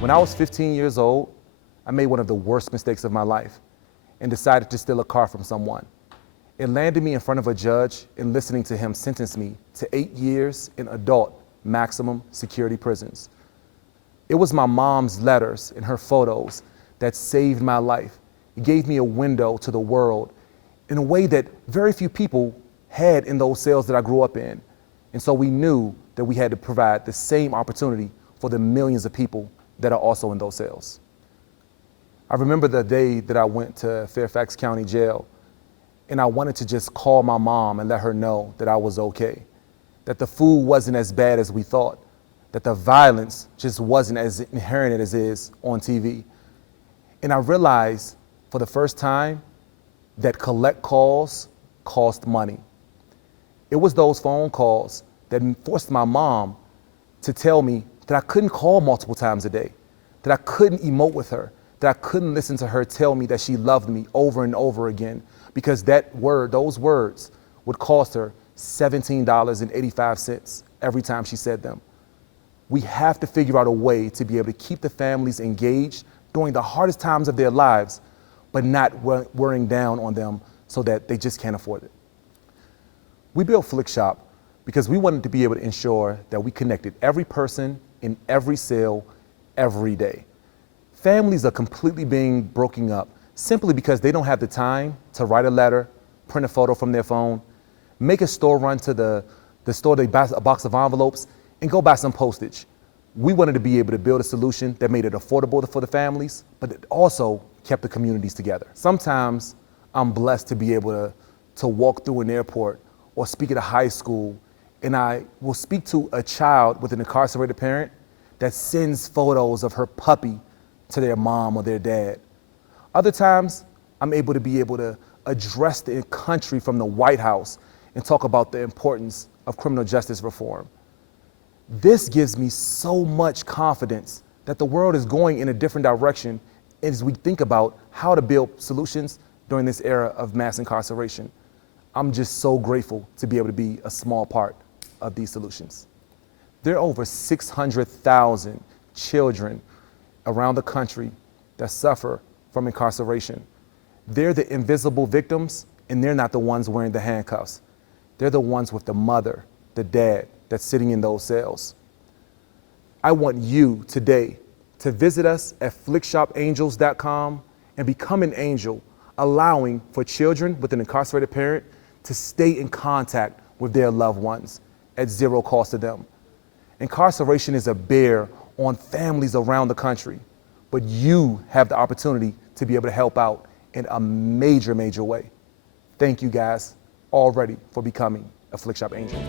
When I was 15 years old, I made one of the worst mistakes of my life and decided to steal a car from someone. It landed me in front of a judge and listening to him sentence me to 8 years in adult maximum security prisons. It was my mom's letters and her photos that saved my life. It gave me a window to the world in a way that very few people had in those cells that I grew up in. And so we knew that we had to provide the same opportunity for the millions of people that are also in those cells. I remember the day that I went to Fairfax County Jail, and I wanted to just call my mom and let her know that I was okay, that the food wasn't as bad as we thought, that the violence just wasn't as inherent as it is on TV. And I realized for the first time that collect calls cost money. It was those phone calls that forced my mom to tell me that I couldn't call multiple times a day, that I couldn't emote with her, that I couldn't listen to her tell me that she loved me over and over again, because those words would cost her $17.85 every time she said them. We have to figure out a way to be able to keep the families engaged during the hardest times of their lives, but not wearing down on them so that they just can't afford it. We built Flickshop because we wanted to be able to ensure that we connected every person in every cell every day. Families are completely being broken up simply because they don't have the time to write a letter, print a photo from their phone, make a store run to the store to buy a box of envelopes, and go buy some postage. We wanted to be able to build a solution that made it affordable for the families, but it also kept the communities together. Sometimes I'm blessed to be able to walk through an airport or speak at a high school, and I will speak to a child with an incarcerated parent that sends photos of her puppy to their mom or their dad. Other times, I'm able to address the country from the White House and talk about the importance of criminal justice reform. This gives me so much confidence that the world is going in a different direction as we think about how to build solutions during this era of mass incarceration. I'm just so grateful to be able to be a small part of these solutions. There are over 600,000 children around the country that suffer from incarceration. They're the invisible victims, and they're not the ones wearing the handcuffs. They're the ones with the mother, the dad that's sitting in those cells. I want you today to visit us at flickshopangels.com and become an angel, allowing for children with an incarcerated parent to stay in contact with their loved ones at zero cost to them. Incarceration is a bear on families around the country, but you have the opportunity to be able to help out in a major, major way. Thank you guys already for becoming a Flickshop Angel.